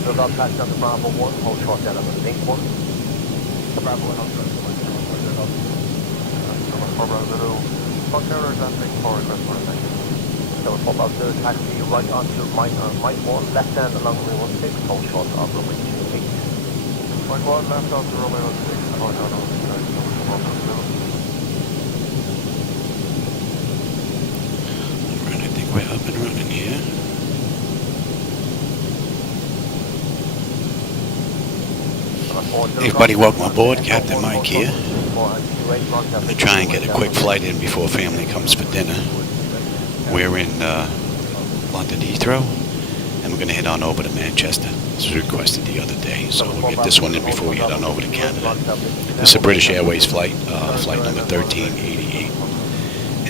4 log taxi on the Bravo 1, hold short element, link 1. The Bravo 1, hold short element, number 4 Bravo 0, hot errors and link 4, request for a second. Number 4 Bravo 0, taxi right onto Mike 1, left hand along runway 16, hold short of runway 28. Mike 1, left onto runway 16, hold short of runway 28. Alright, I think we're up and running here. Everybody welcome aboard, Captain Mike here. I'm going to try and get a quick flight in before family comes for dinner. We're in London Heathrow, and we're going to head on over to Manchester. This was requested the other day, so we'll get this one in before we head on over to Canada. This is a British Airways flight, flight number 1388.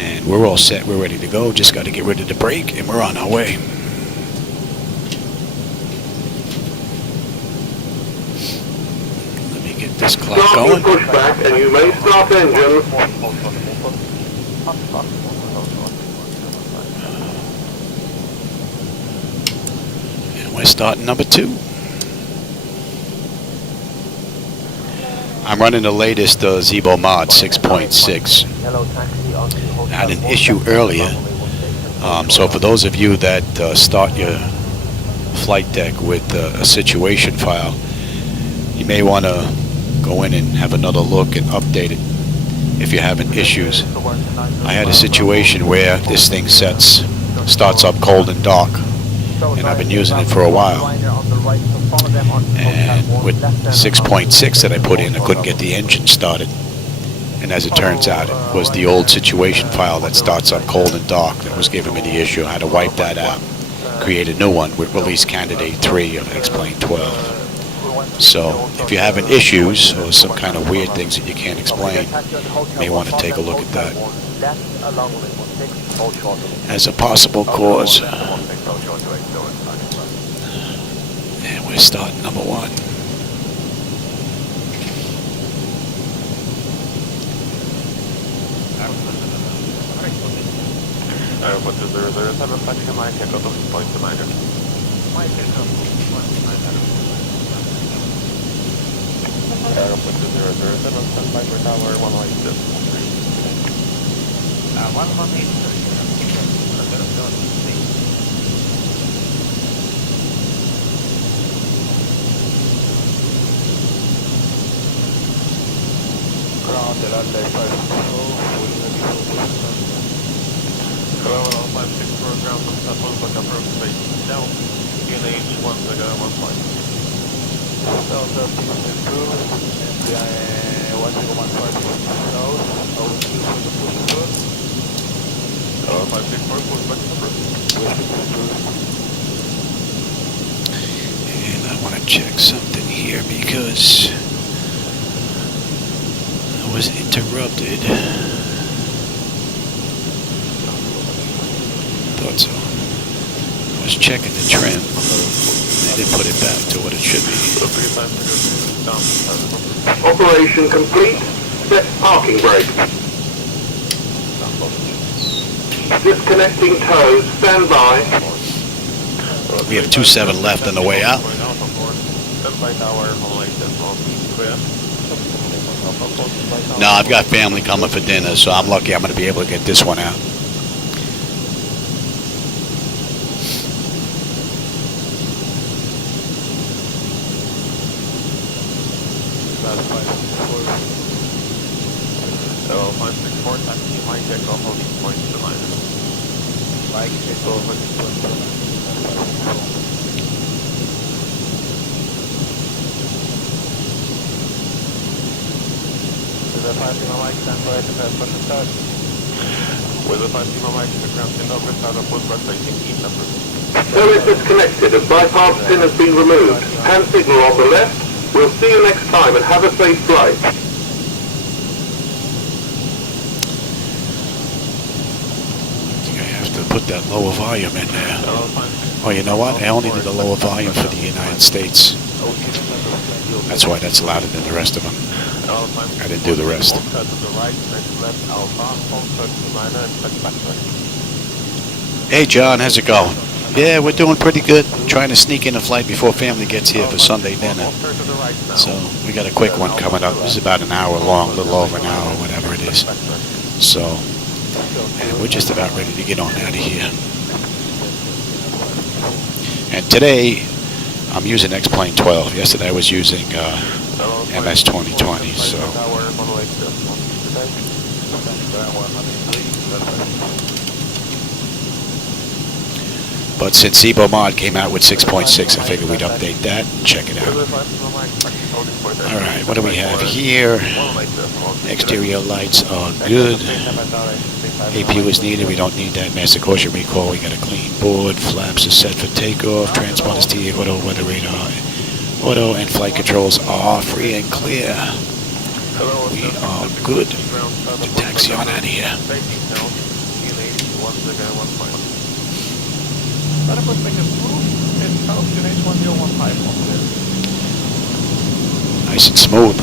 And we're all set, we're ready to go, just got to get rid of the brake, and we're on our way. This clock going. Push back and you may start engine. And we're starting number 2. I'm running the latest Zibo Mod 6.6. I had an issue earlier, so for those of you that start your flight deck with a situation file, you may want to go in and have another look and update it if you're having issues. I had a situation where this thing starts up cold and dark, and I've been using it for a while. And with 6.6 that I put in, I couldn't get the engine started. And as it turns out, it was the old situation file that starts up cold and dark that was giving me the issue. I had to wipe that out, create a new one with release candidate 3 of X-Plane 12. So if you're having issues or some kind of weird things that you can't explain, you may want to take a look at that as a possible cause. And we're starting number 1. Airport 007, taxi Mike, Echo to point to minor. Mike, Echo to point to minor. Airport 007, stand by for tower 118. 118. Ground, the last day 5 Hello, 56 for ground on top of the approach space down. UNH 1 Vega 1 point. Delta 622, MPI 1015 south, 02 for the push approach. 564 push back approach. And I want to check something here because I was interrupted. Thought so. I was checking the trim. I didn't put it back to what it should be. Operation complete. Set parking brake. Disconnecting toes. Stand by. We have 27 left on the way out. No, I've got family coming for dinner, so I'm lucky I'm going to be able to get this one out. So 564 taxi, Mike, Echo, holding point to minor. Mike, Echo, holding point to minor. With the 5 Mike, stand by to pass for the start. With the 5 Mike, the ground in over start of push back facing east approach. Tow is disconnected and bypass pin has been removed. Hand signal on the left. We'll see you next time and have a safe flight. Put that lower volume in there. Oh, you know what? I only did the lower volume for the United States. That's why that's louder than the rest of them. I didn't do the rest. Hey, John, how's it going? Yeah, we're doing pretty good. Trying to sneak in a flight before family gets here for Sunday dinner. So we got a quick one coming up. This is about an hour long, a little over an hour, whatever it is. So, and we're just about ready to get on out of here. And today, I'm using X-Plane 12. Yesterday I was using MS 2020. So. But since Zibo Mod came out with 6.6, I figured we'd update that and check it out. Alright, what do we have here? Exterior lights are good. APU is needed, we don't need that. Master caution recall, we got a clean board. Flaps are set for takeoff. Transponders TA auto, weather radar auto, and flight controls are free and clear. We are good to taxi on out of here. Nice and smooth.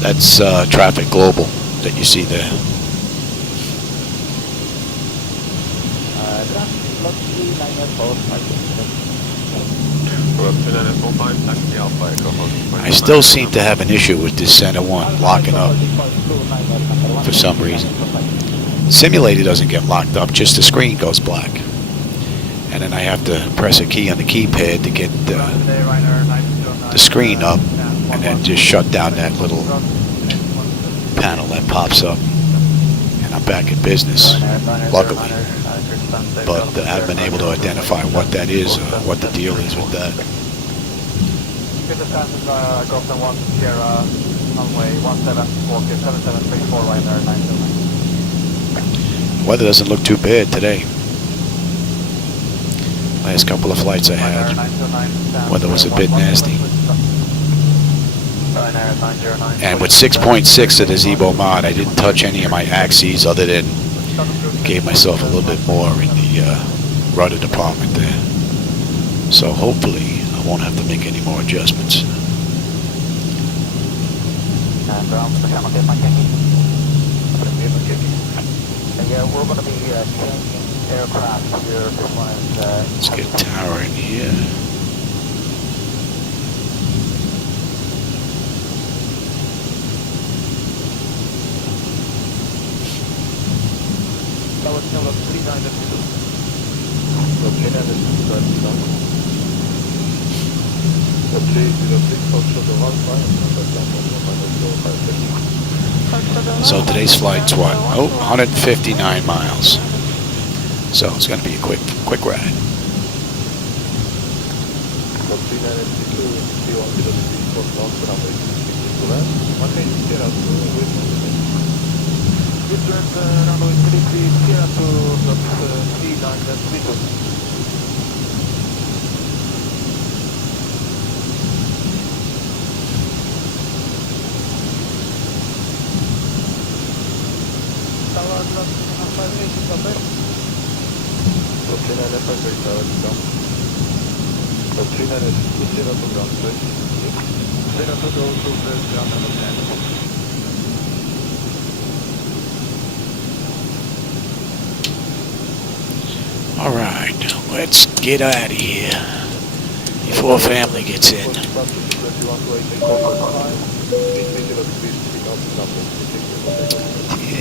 That's traffic global that you see there. I still seem to have an issue with this center one locking up for some reason. Simulator doesn't get locked up, just the screen goes black. And then I have to press a key on the keypad to get the screen up, and then just shut down that little panel that pops up. And I'm back in business, luckily. But I haven't been able to identify what that is, or what the deal is with that. Weather doesn't look too bad today. Last couple of flights I had, weather was a bit nasty. And with 6.6 of the Zibo Mod, I didn't touch any of my axes other than gave myself a little bit more in the rudder department there. So hopefully I won't have to make any more adjustments. Yeah, we're going to be changing aircraft here. Let's get a tower in here. So today's flight's what? Oh, 159 miles. So it's going to be a quick ride. All right, let's get out of here before family gets in.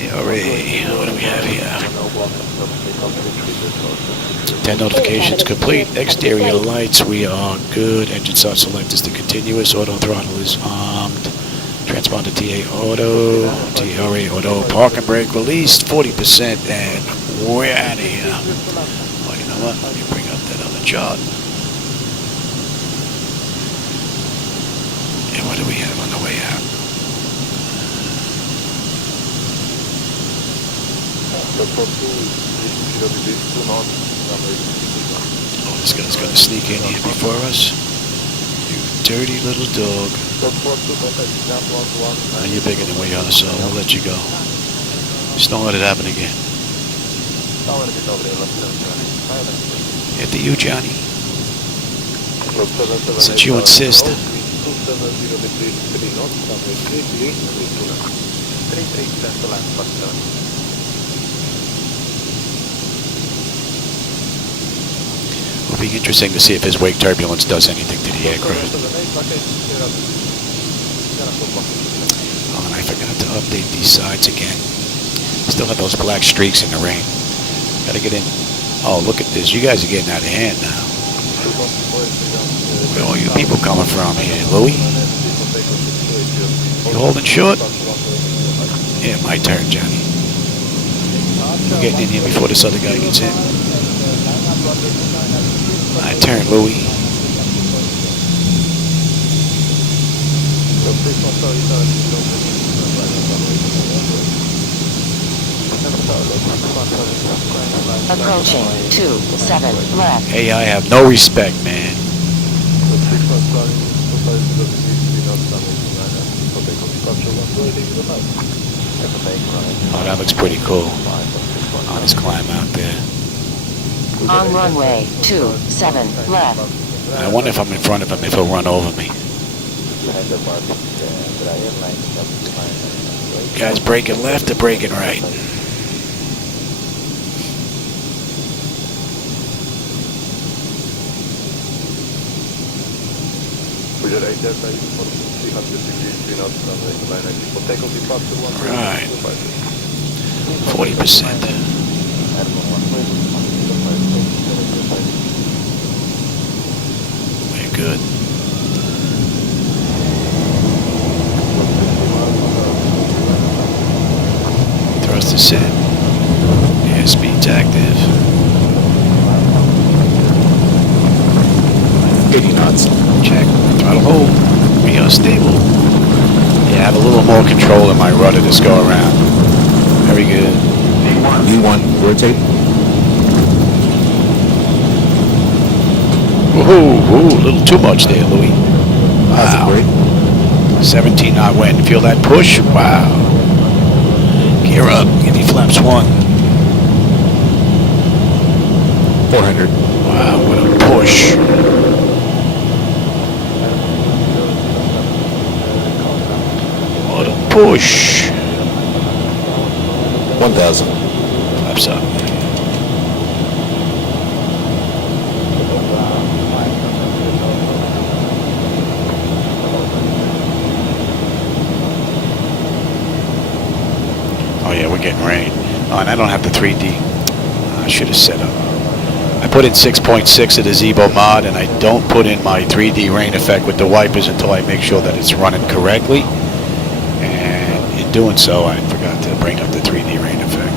Hooray, what do we have here? 10 notifications complete. Exterior lights, we are good. Engine start select is the continuous. Auto throttle is armed. Transponder TA auto. TRA auto. Park and brake released 40%, and we're out of here. Well, you know what? Let me bring up that other chart. And what do we have on the way out? Oh, this guy's going to sneak in here before us. You dirty little dog. Now you're bigger than we are, so we'll let you go. Just don't let it happen again. After you, Johnny. Since you insist. It'll be interesting to see if his wake turbulence does anything to the aircraft. Oh, and I forgot to update these sides again. Still have those black streaks in the rain. Gotta get in. Oh, look at this. You guys are getting out of hand now. Where are all you people coming from here, Louis? You holding short? Yeah, my turn, Johnny. We're getting in here before this other guy gets in. My turn, Louis. Approaching 27 left. Hey, I have no respect, man. Oh, that looks pretty cool. On his climb out there. On runway 27 left. I wonder if I'm in front of him, if he'll run over me. Guys braking left or braking right? Right. 40%. Very good. Thrust is set. Yeah, speed's active. 80 knots. Check. Throttle hold. We are stable. Yeah, I have a little more control in my rudder this go around. Very good. V1, rotate. Woohoo! A little too much there, Louis. How's it Wow. brake? 17 knot wind. Feel that push? Wow. Gear up. Give me flaps 1. 400. Wow, what a push. What a push. 1,000. Flaps up. Oh yeah, we're getting rain. Oh, and I don't have the 3D. I should have set up. I put in 6.6 of the Zibo Mod, and I don't put in my 3D rain effect with the wipers until I make sure that it's running correctly. And in doing so, I forgot to bring up the 3D rain effect.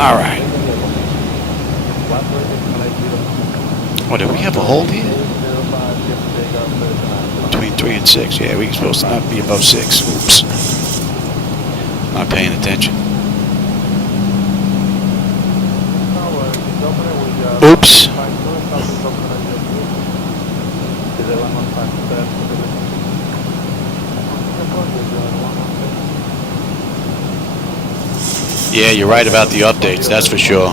All right. What, do we have a hold here? Between 3 and 6. Yeah, we're supposed to not be above 6. Oops. Not paying attention. Oops. Yeah, you're right about the updates, that's for sure.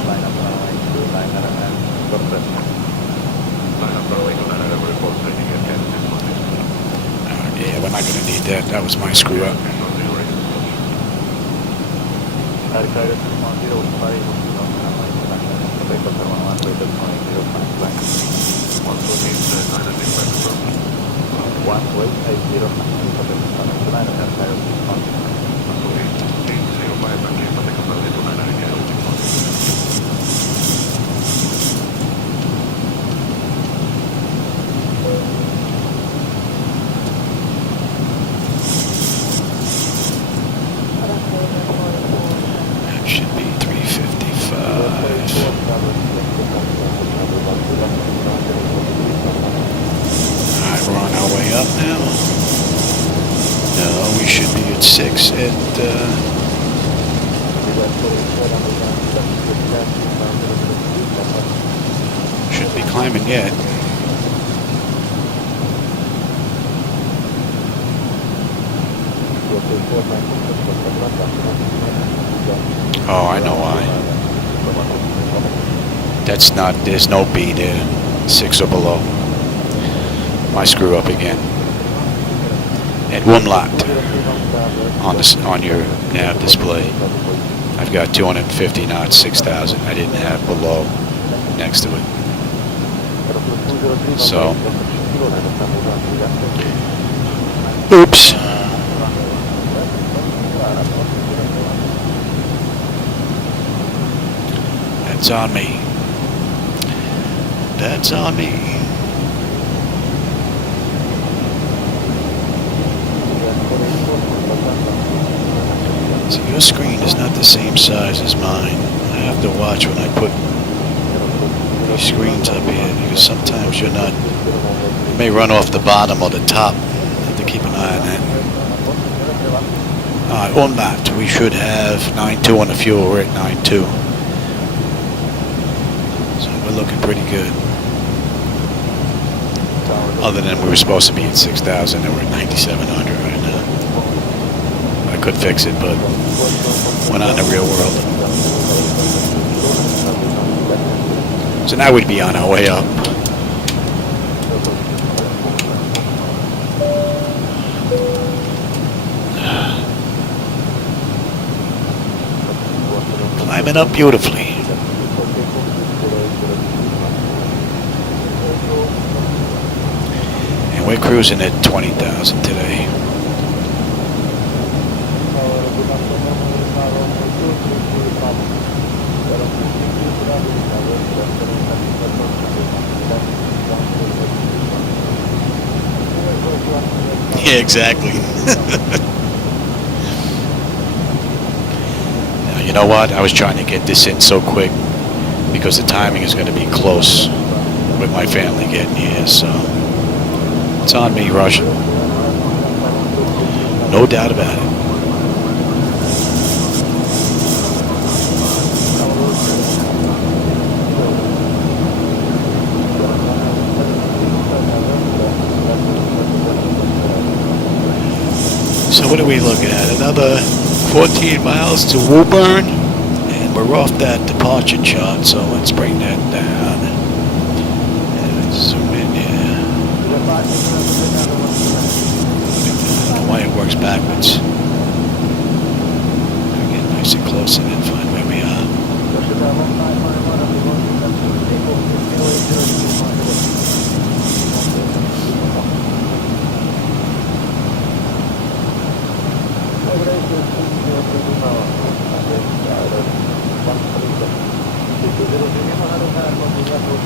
Yeah, we're not going to need that. That was my screw up. That should be 355. Alright, we're on our way up now. No, we should be at 6 at, shouldn't be climbing yet. Oh, I know why. That's not, there's no B there. 6 or below. I screw up again. At Wumlat on your nav display. I've got 250 knots, 6,000. I didn't have below next to it. So, oops. That's on me. That's on me. So your screen is not the same size as mine. I have to watch when I put these screens up here because sometimes you're not, you may run off the bottom or the top. I have to keep an eye on that. On that, we should have 9.2 on the fuel. We're at 9.2. So we're looking pretty good. Other than we were supposed to be at 6,000 and we're at 9,700 right now. I could fix it, but we're not in the real world. So now we'd be on our way up. Climbing up beautifully. And we're cruising at 20,000 today. Yeah, exactly. Now, you know what? I was trying to get this in so quick because the timing is going to be close with my family getting here, so it's on me, Russia. No doubt about it. So what are we looking at? Another 14 miles to Woburn, and we're off that departure chart, so let's bring that down. And zoom in here. I don't know why it works backwards. Get nice and close and then find where we are.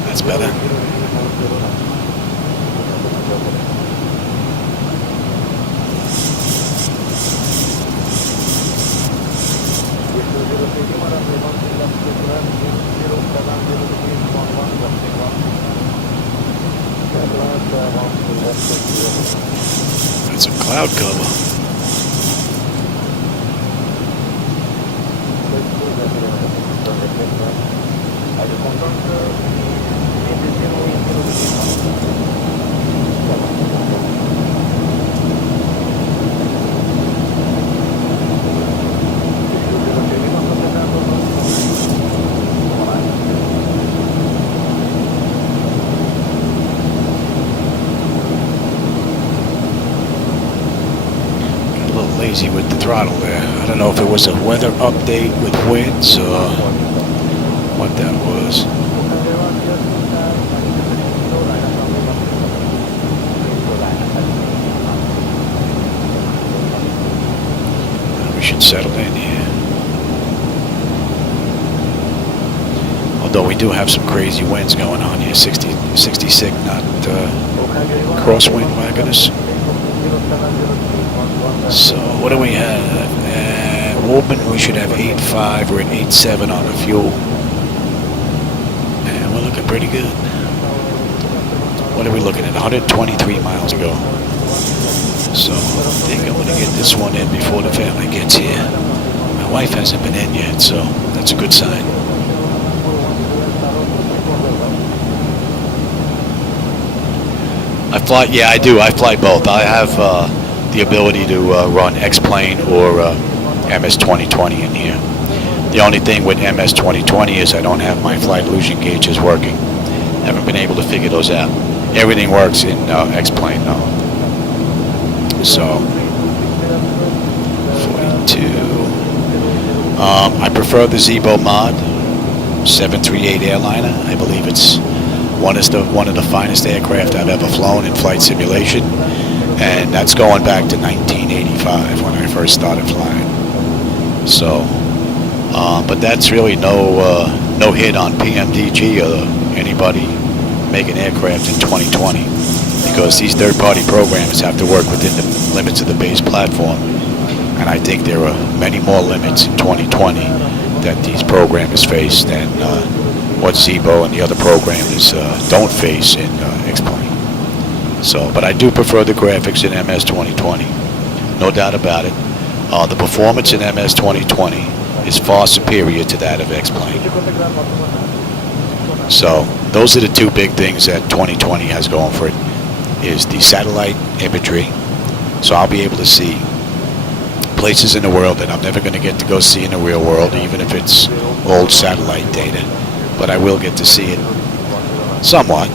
That's better. That's some cloud cover. Lazy with the throttle there. I don't know if it was a weather update with winds or what that was. We should settle in here. Although we do have some crazy winds going on here, 66 knot crosswind wagoners. So what do we have? At Woburn we should have 8.5. We're at 8.7 on the fuel. we're looking pretty good. What are we looking at? 123 miles ago. So I think I'm going to get this one in before the family gets here. My wife hasn't been in yet, so that's a good sign. I fly, yeah, I do. I fly both. I have the ability to run X-Plane or MS 2020 in here. The only thing with MS 2020 is I don't have my flight illusion gauges working. Haven't been able to figure those out. Everything works in X-Plane though. So 42. I prefer the Zibo Mod 738 airliner. I believe it's one of the finest aircraft I've ever flown in flight simulation, and that's going back to 1985 when I first started flying. So, but that's really no hit on PMDG or anybody making aircraft in 2020, because these third-party programmers have to work within the limits of the base platform, and I think there are many more limits in 2020 that these programmers face than what Zibo and the other programmers don't face in X-Plane. So, but I do prefer the graphics in MS 2020, no doubt about it. The performance in MS 2020 is far superior to that of X-Plane. So those are the two big things that 2020 has going for it, is the satellite imagery. So I'll be able to see places in the world that I'm never going to get to go see in the real world, even if it's old satellite data. But I will get to see it somewhat.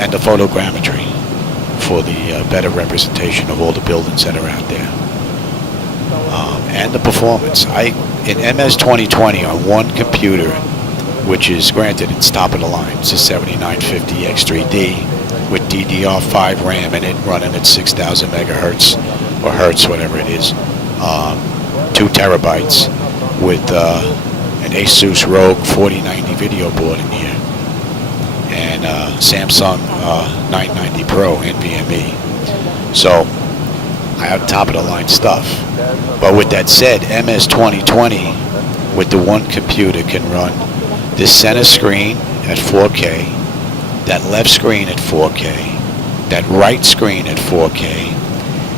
And the photogrammetry for the better representation of all the buildings that are out there. And the performance. In MS 2020 on one computer, which is, granted, it's top of the line. It's a 7950 X3D with DDR5 RAM in it, running at 6,000 megahertz, or hertz, whatever it is. 2 terabytes with an Asus ROG 4090 video board in here. And Samsung 990 Pro NVMe. So I have top of the line stuff. But with that said, MS 2020 with the one computer can run this center screen at 4K, that left screen at 4K, that right screen at 4K.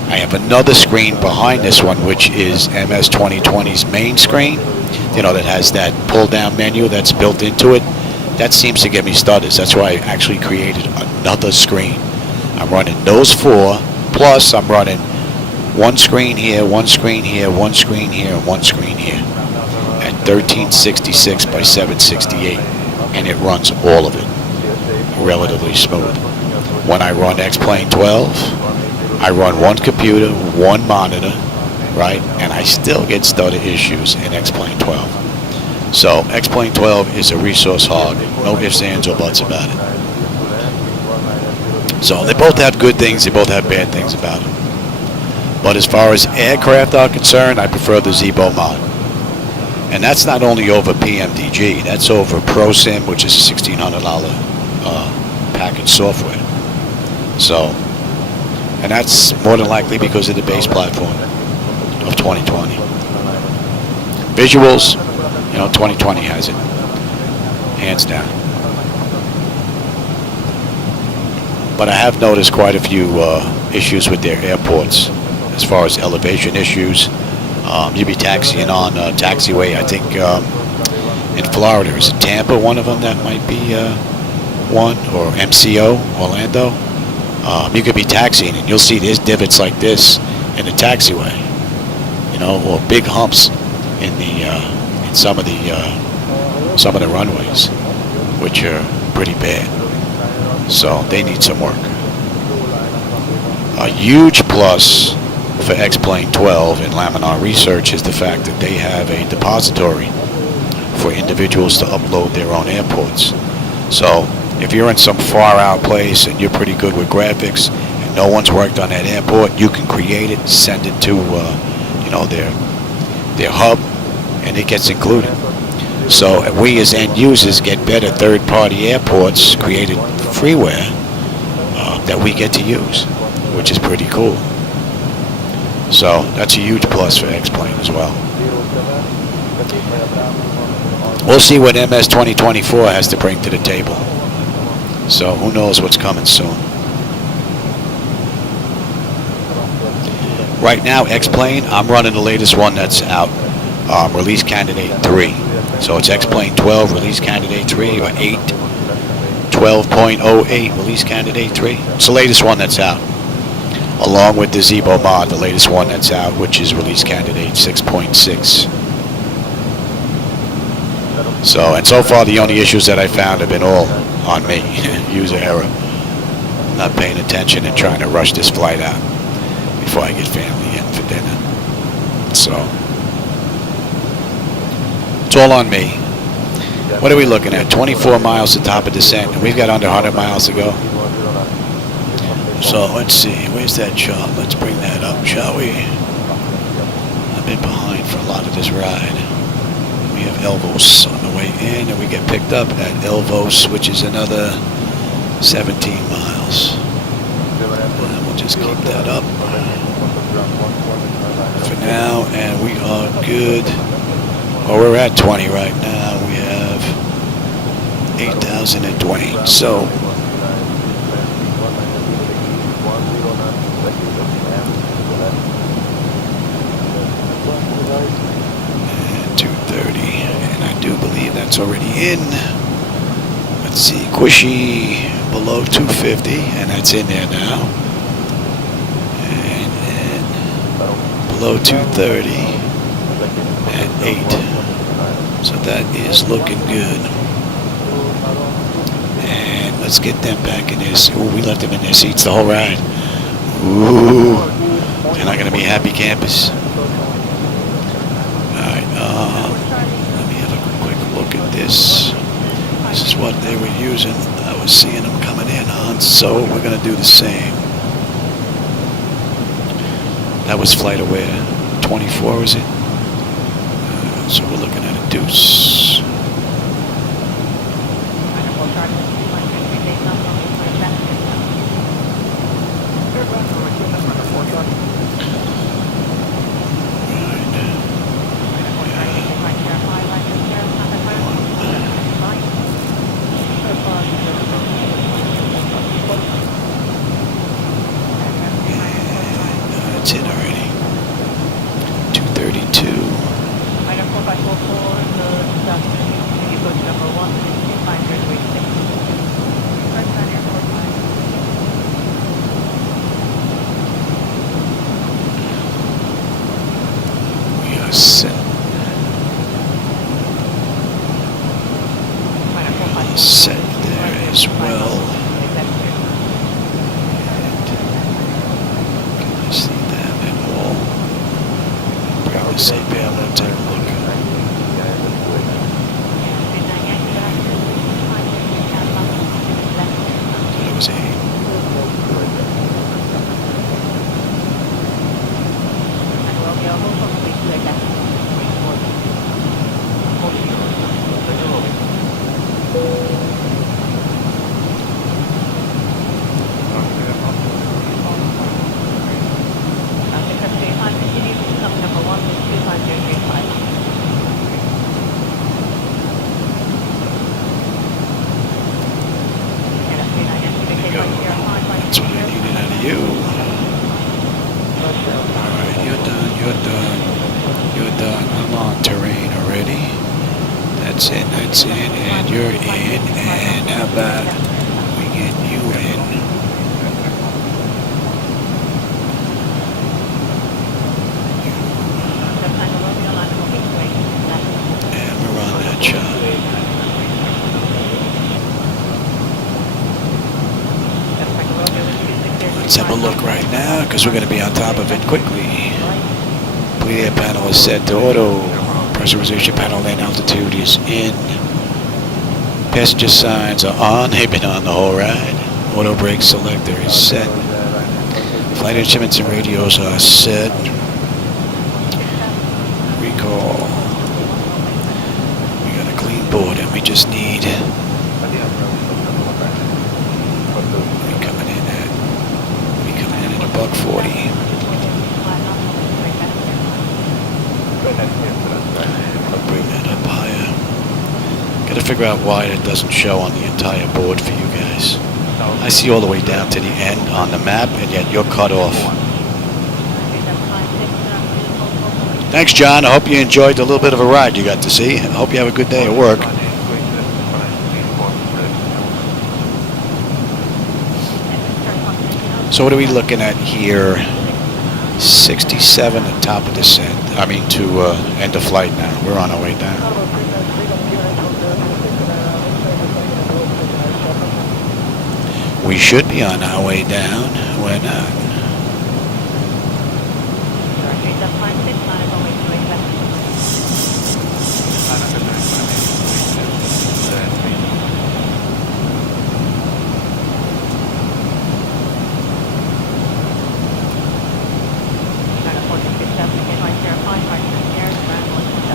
I have another screen behind this one, which is MS 2020's main screen, you know, that has that pull down menu that's built into it. That seems to get me started. That's why I actually created another screen. I'm running those 4, plus I'm running one screen here, one screen here, one screen here, and one screen here at 1366 by 768, and it runs all of it relatively smooth. When I run X-Plane 12, I run one computer, one monitor, right, and I still get stutter issues in X-Plane 12. So X-Plane 12 is a resource hog, no ifs, ands, or buts about it. So they both have good things, they both have bad things about them. But as far as aircraft are concerned, I prefer the Zibo Mod. And that's not only over PMDG, that's over ProSim, which is a $1,600 package software. So, and that's more than likely because of the base platform of 2020. Visuals, you know, 2020 has it, hands down. But I have noticed quite a few issues with their airports as far as elevation issues. You'll be taxiing on taxiway, I think in Florida. Is it Tampa, one of them that might be one, or MCO, Orlando? You could be taxiing and you'll see there's divots like this in the taxiway, you know, or big humps in the in some of the runways, which are pretty bad. So they need some work. A huge plus for X-Plane 12 in Laminar Research is the fact that they have a depository for individuals to upload their own airports. So if you're in some far out place and you're pretty good with graphics and no one's worked on that airport, you can create it, send it to you know, their hub, and it gets included. So we as end users get better third-party airports created freeware that we get to use, which is pretty cool. So that's a huge plus for X-Plane as well. We'll see what MS 2024 has to bring to the table. So who knows what's coming soon. Right now, X-Plane, I'm running the latest one that's out, release candidate 3. So it's X-Plane 12, release candidate 3, or 8, 12.08, release candidate 3. It's the latest one that's out, along with the Zibo Mod, the latest one that's out, which is release candidate 6.6. So, and so far the only issues that I found have been all on me, user error. Not paying attention and trying to rush this flight out before I get family in for dinner. So, it's all on me. What are we looking at? 24 miles to top of descent, and we've got under 100 miles to go. So, let's see, where's that chart? Let's bring that up, shall we? I've been behind for a lot of this ride. We have Elvos on the way in, and we get picked up at Elvos, which is another 17 miles. And we'll just keep that up for now, and we are good. Well, we're at 20 right now. We have 8,020. So, and 230, and I do believe that's already in. Let's see, Quishy below 250, and that's in there now. And below 230 at 8. So that is looking good. And let's get them back in this. Ooh, we left them in their seats the whole ride. Ooh, they're not going to be happy campers. Alright, let me have a quick look at this. This is what they were using. I was seeing them coming in on, so we're going to do the same. That was flight aware. 24, is it? So we're looking at a deuce. That's it already. 232. We are set. Set there as well. Can I see that at all? Bring the same band, I'll take a look. That was 8. That's what I needed out of you. Alright, you're done, you're done. You're done. I'm on terrain already. That's in, and you're in, and how about we get you in? And we're on that shot. Let's have a look right now, because we're going to be on top of it quickly. Bleed air panel is set to auto. Pressurization panel land altitude is in. Passenger signs are on. They've been on the whole ride. Auto brake selector is set. Flight instruments and radios are set. Recall. We got a clean board, and we just need. We're coming in at $140. I'll bring that up higher. Gotta figure out why it doesn't show on the entire board for you guys. I see all the way down to the end on the map, and yet you're cut off. Thanks, John. I hope you enjoyed the little bit of a ride you got to see. I hope you have a good day at work. So what are we looking at here? 67 at top of descent. I mean to end of flight now. We're on our way down. We should be on our way down. We're not.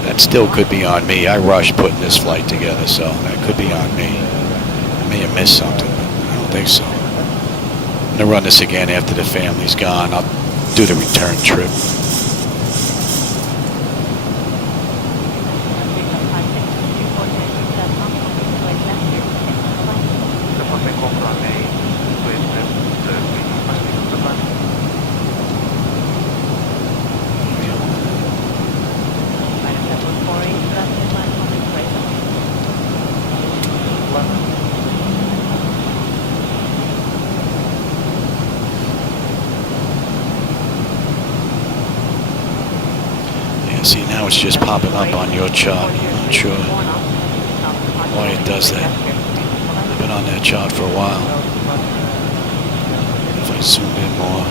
That still could be on me. I rushed putting this flight together, so that could be on me. I may have missed something, but I don't think so. I'm going to run this again after the family's gone. I'll do the return trip. See, now it's just popping up on your chart. I'm not sure why it does that. I've been on that chart for a while. If I zoom in more.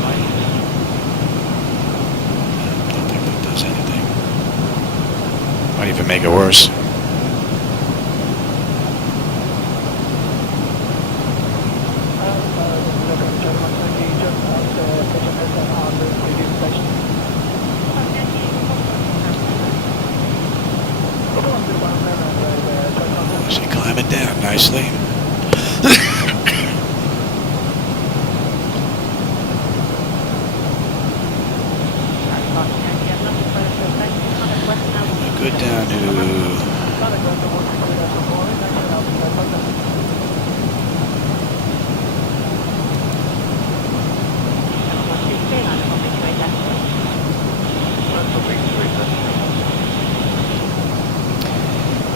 I don't think that does anything. Might even make it worse. She climbing down nicely. Good down to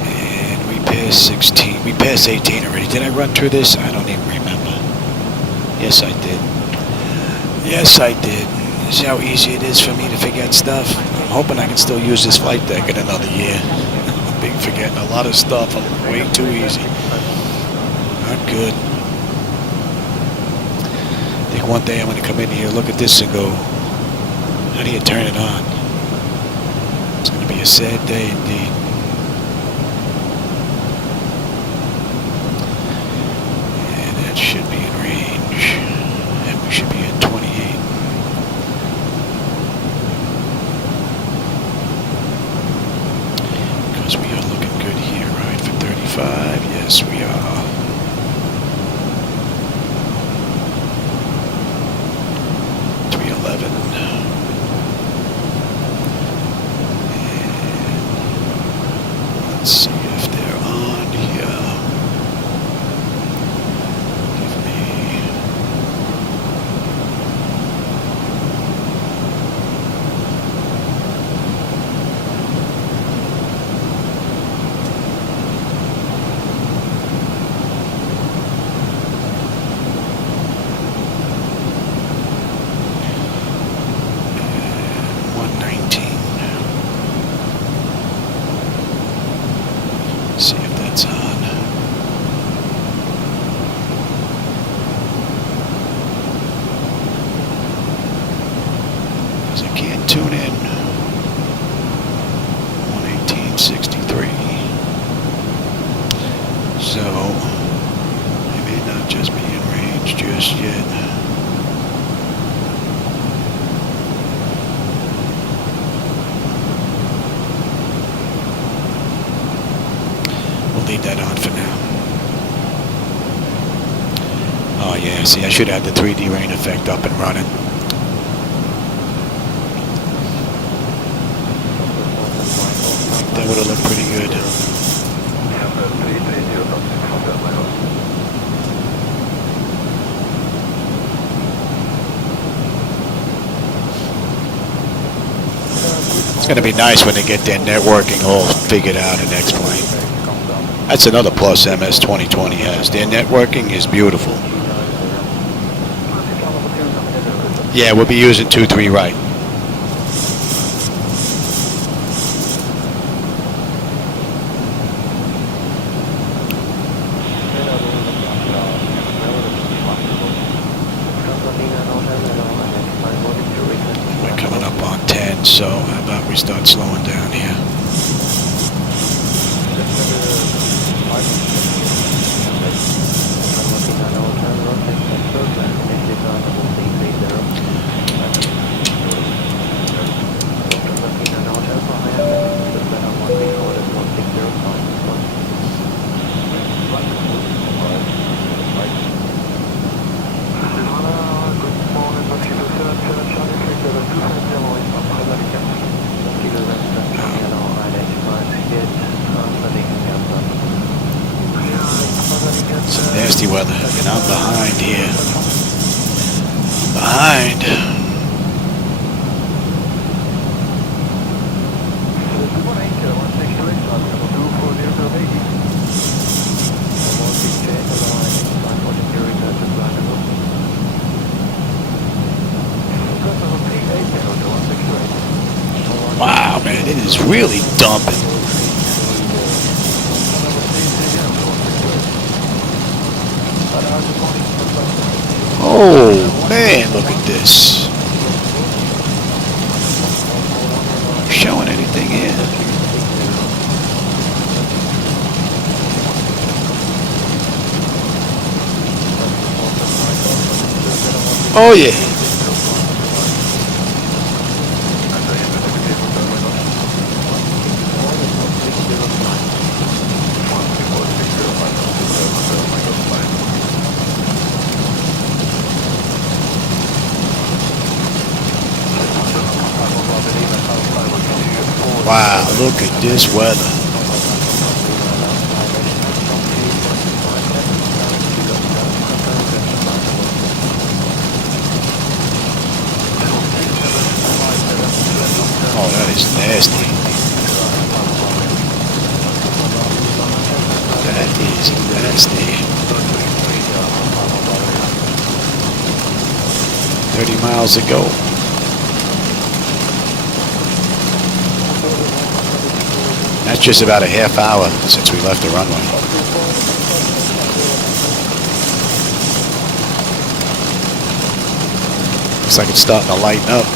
and we passed 16. We passed 18 already. Did I run through this? I don't even remember. Yes, I did. Yes, I did. See how easy it is for me to forget stuff? I'm hoping I can still use this flight deck in another year. I've been forgetting a lot of stuff. I'm way too easy. Not good. I think one day I'm going to come in here, look at this and go, how do you turn it on? It's going to be a sad day indeed. And that should be in range. And we should be at 28. Because we are looking good here, right? For 35. Yes, we are. Let's see if they're on here. Give me. See if that's on. Because I can't tune in. 118.63. So I may not just be in range just yet. Leave that on for now. Oh yeah, see, I should have the 3D rain effect up and running. That would have looked pretty good. It's going to be nice when they get their networking all figured out in X-Plane. That's another plus MS 2020 has. Their networking is beautiful. Yeah, we'll be using 2-3 right. We're coming up on 10, so how about we start slowing down here? Some nasty weather, and I'm behind here. Behind. Wow, man, it is really dumping. Oh, man, look at this. Showing anything here? Oh, yeah. Wow, look at this weather. Oh, that is nasty. That is nasty. 30 miles to go. That's just about a half hour since we left the runway. Looks like it's starting to lighten up.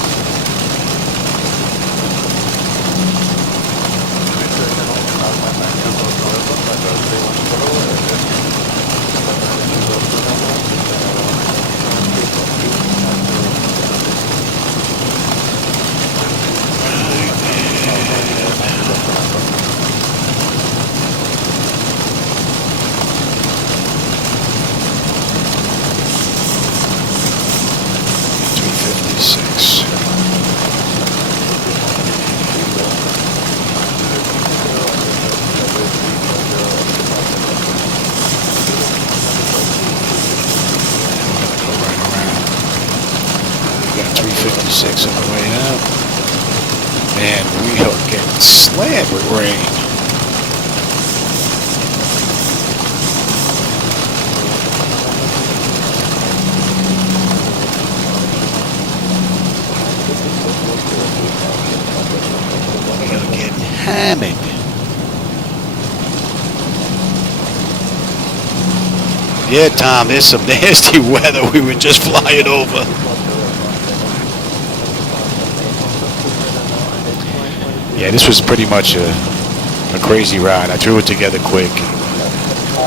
On the way out. Man, we are getting slammed with rain. We are getting hammered. Yeah, Tom, there's some nasty weather. We were just flying over. Yeah, this was pretty much a crazy ride. I threw it together quick.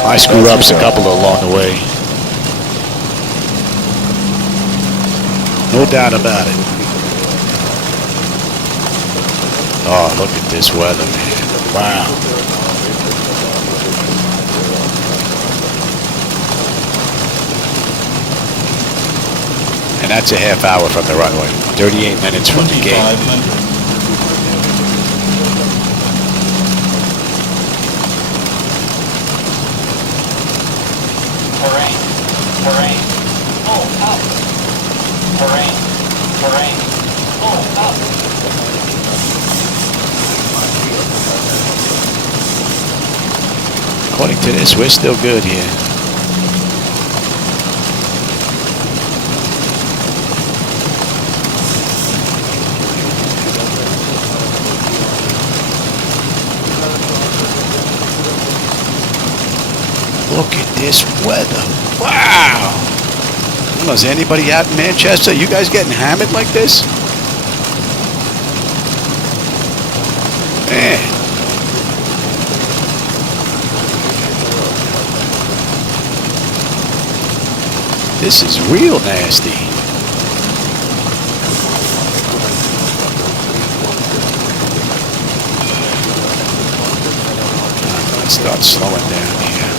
I screwed up a couple along the way. No doubt about it. Oh, look at this weather, man. Wow. And that's a half hour from the runway. 38 minutes from the gate. According to this, we're still good here. Look at this weather. Wow! Well, is anybody out in Manchester? You guys getting hammered like this? Man. This is real nasty. Let's start slowing down here.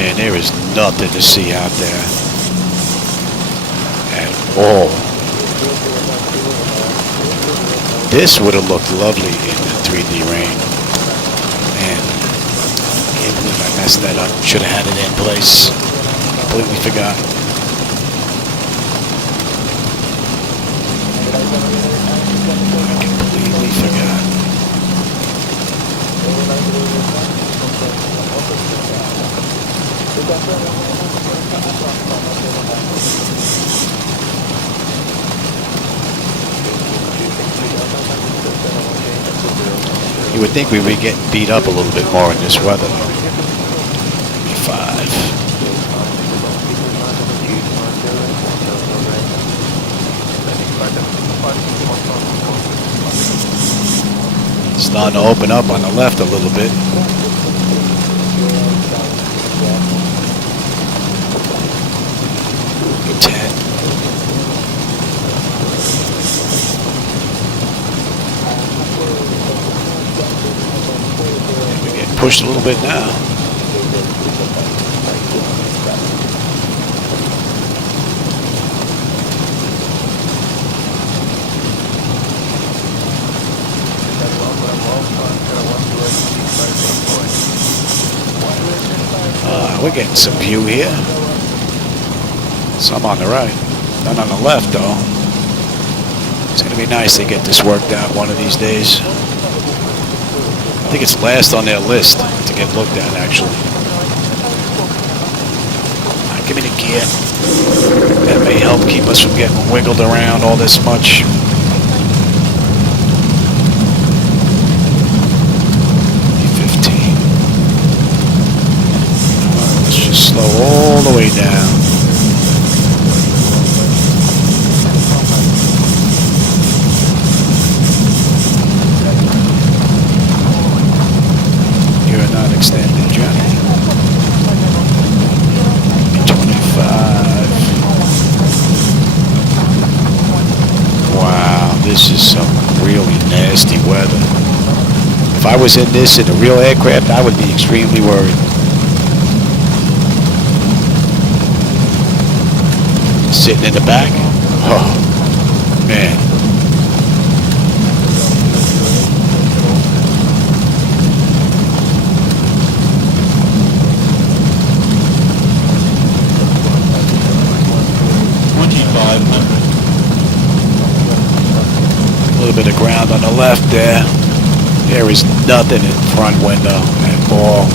And there is nothing to see out there at all. This would have looked lovely in the 3D rain. Man, I can't believe I messed that up. Should have had it in place. Completely forgot. I completely forgot. You would think we would be getting beat up a little bit more in this weather. 5. Starting to open up on the left a little bit. Pushed a little bit now. We're getting some view here. Some on the right. None on the left though. It's going to be nice to get this worked out one of these days. I think it's last on their list to get looked at, actually. Give me the gear. That may help keep us from getting wiggled around all this much. E15. Let's just slow all the way down. Extended journey. 25. Wow, this is some really nasty weather. If I was in this in a real aircraft, I would be extremely worried. Sitting in the back? Oh, man. A little bit of ground on the left there. There is nothing in front window at all.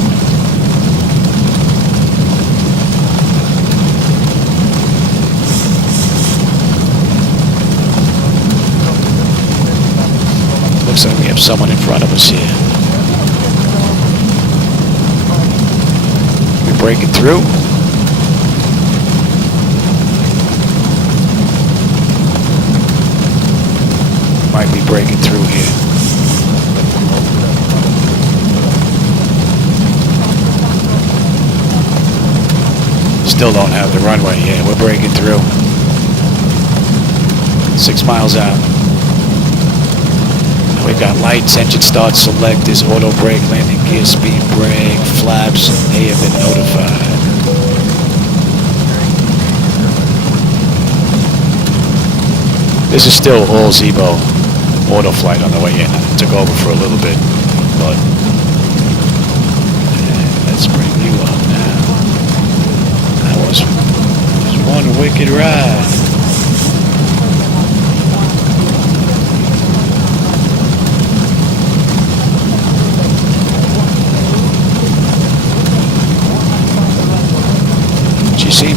Looks like we have someone in front of us here. We're breaking through. Might be breaking through here. Still don't have the runway. Yeah, we're breaking through. 6 miles out. We've got lights, engine start selectors, auto brake, landing gear, speed brake, flaps, and they have been notified. This is still all Zibo auto flight on the way in. I took over for a little bit, but let's bring you up now. That was one wicked ride.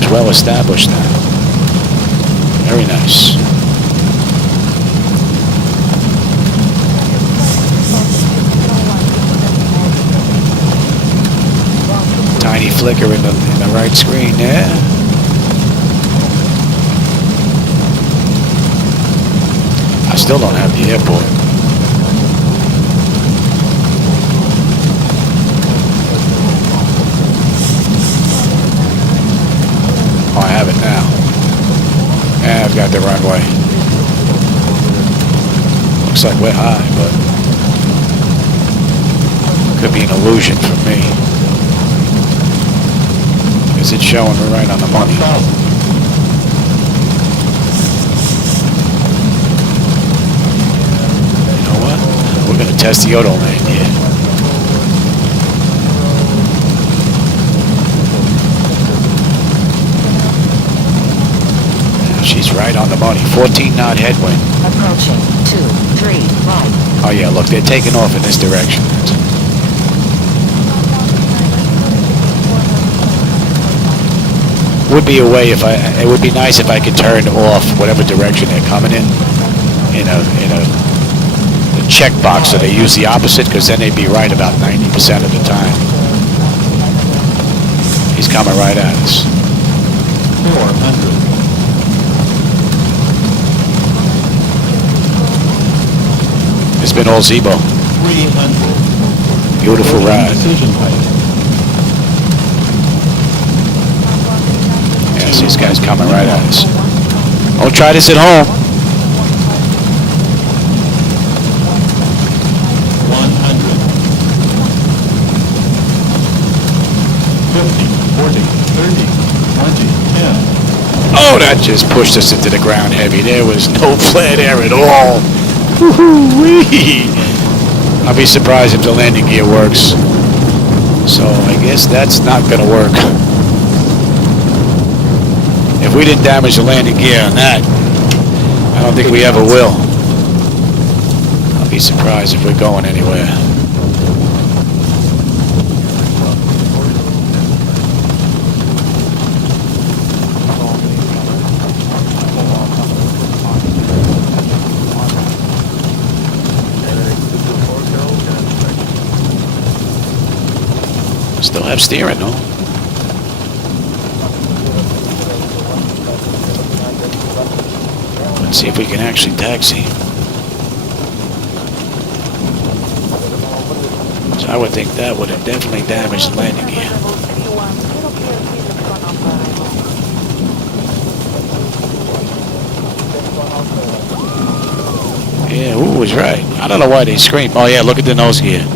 Seems well established now. Very nice. Tiny flicker in the right screen there. I still don't have the airport. Oh, I have it now. And I've got the runway. Looks like we're high, but could be an illusion for me. Because it's showing we're right on the money. You know what? We're going to test the auto lane here. She's right on the money. 14 knot headwind. Approaching 2, 3, right. Oh yeah, look, they're taking off in this direction. Would be a way it would be nice if I could turn off whatever direction they're coming in a checkbox so they use the opposite, because then they'd be right about 90% of the time. He's coming right at us. 400. It's been all Zibo. 300. Beautiful ride. Decision height. Yes, these guys coming right at us. Don't try this at home. 100. 50. 40. 30. 20. 10. Oh, that just pushed us into the ground heavy. There was no flat air at all. Woo-hoo-wee. I'll be surprised if the landing gear works. So I guess that's not going to work. If we didn't damage the landing gear on that, I don't think we ever will. I'll be surprised if we're going anywhere. Still have steering, though. Let's see if we can actually taxi. So I would think that would have definitely damaged the landing gear. Yeah, who was right? I don't know why they scream. Oh yeah, look at the nose gear.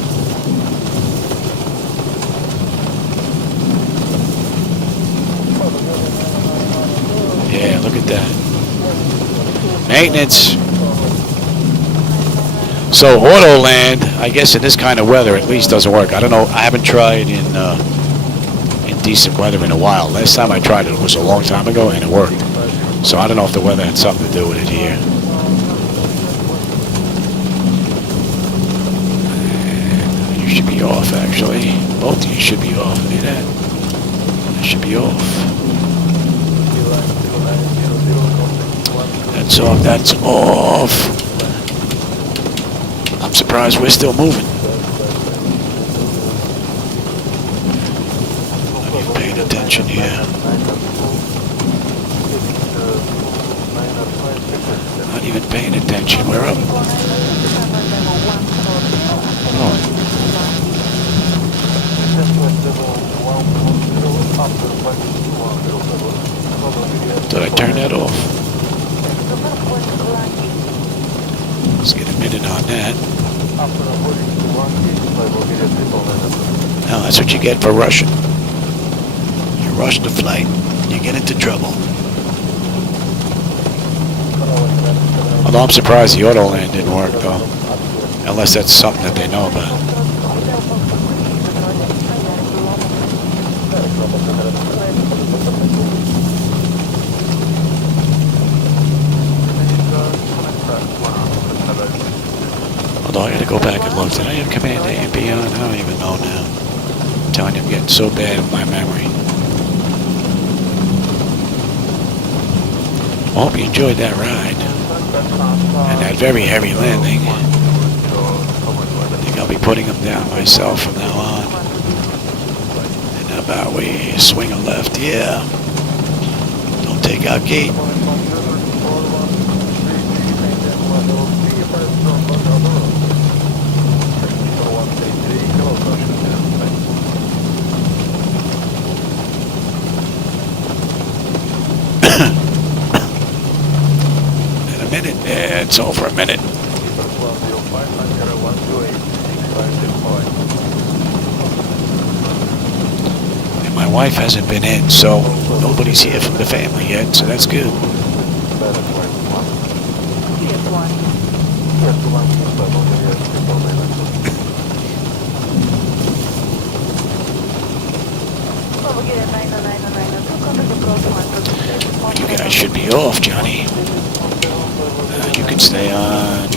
Yeah, look at that. Maintenance. So auto land, I guess in this kind of weather at least doesn't work. I don't know. I haven't tried in decent weather in a while. Last time I tried it was a long time ago and it worked. So I don't know if the weather had something to do with it here. And you should be off actually. Both of you should be off. Look at that. That should be off. That's off. That's off. I'm surprised we're still moving. Not even paying attention here. Not even paying attention. We're up. Oh. Did I turn that off? Let's get a minute on that. Now that's what you get for rushing. You rush the flight, you get into trouble. Although I'm surprised the auto land didn't work though. Unless that's something that they know about. Although I gotta go back and look. Did I have Command A and B on? I don't even know now. I'm telling you, I'm getting so bad with my memory. I hope you enjoyed that ride and that very heavy landing. I think I'll be putting them down myself from now on. And about we swing a left, yeah. Don't take our gate. In a minute, yeah, it's over a minute. And my wife hasn't been in, so nobody's here from the family yet, so that's good. You guys should be off, Johnny. You can stay on.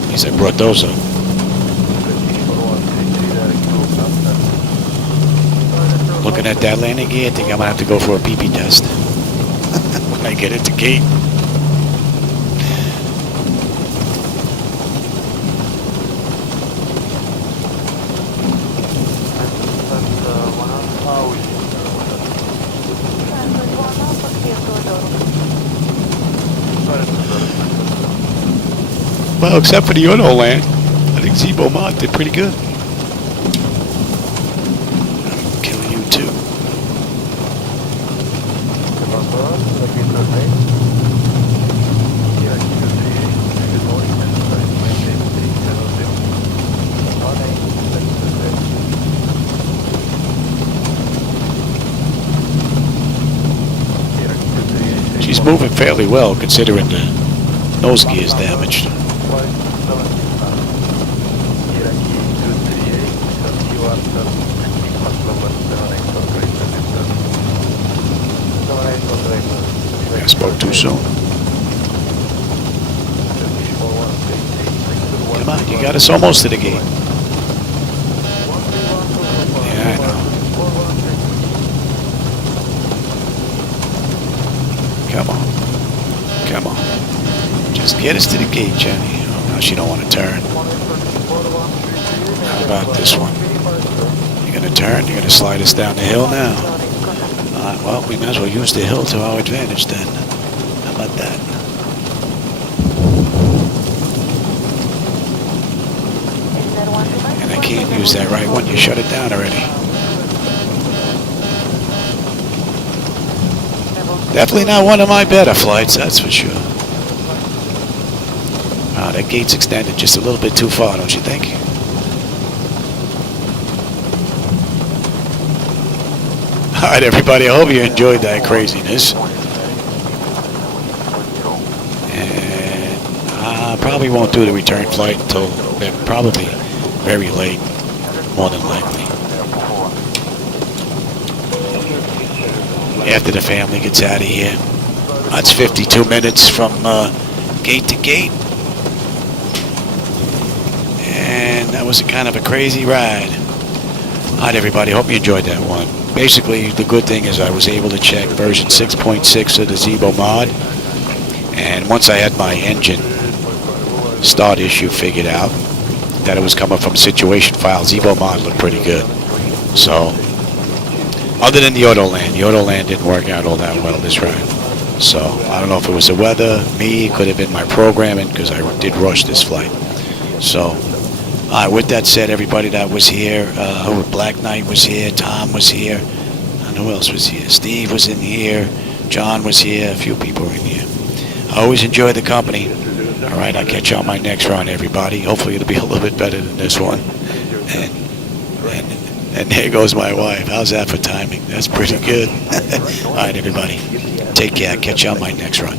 At least I brought those up. Looking at that landing gear, I think I'm gonna have to go for a pee-pee test when I get at the gate. Well, except for the auto land, I think Zibo Mod did pretty good. I'm killing you too. She's moving fairly well considering the nose gear is damaged. I spoke too soon. Come on, you got us almost to the gate. Yeah, I know. Come on. Come on. Just get us to the gate, Jenny. Oh, now she don't want to turn. How about this one? You're going to turn? You're going to slide us down the hill now? Well, we might as well use the hill to our advantage then. How about that? And I can't use that right one. You shut it down already. Definitely not one of my better flights, that's for sure. That gate's extended just a little bit too far, don't you think? Alright, everybody, I hope you enjoyed that craziness. And I probably won't do the return flight until probably very late, more than likely. After the family gets out of here. That's 52 minutes from gate to gate. And that was a kind of a crazy ride. Alright, everybody, hope you enjoyed that one. Basically, the good thing is I was able to check version 6.6 of the Zibo Mod. And once I had my engine start issue figured out, that it was coming from situation file, Zibo Mod looked pretty good. So, other than the auto land didn't work out all that well this ride. So, I don't know if it was the weather, me, it could have been my programming, because I did rush this flight. So, with that said, everybody that was here, Black Knight was here, Tom was here, and who else was here? Steve was in here, John was here, a few people were in here. I always enjoy the company. All right, I'll catch you on my next run, everybody. Hopefully it'll be a little bit better than this one. And there goes my wife. How's that for timing? That's pretty good. All right, everybody. Take care. Catch you on my next run.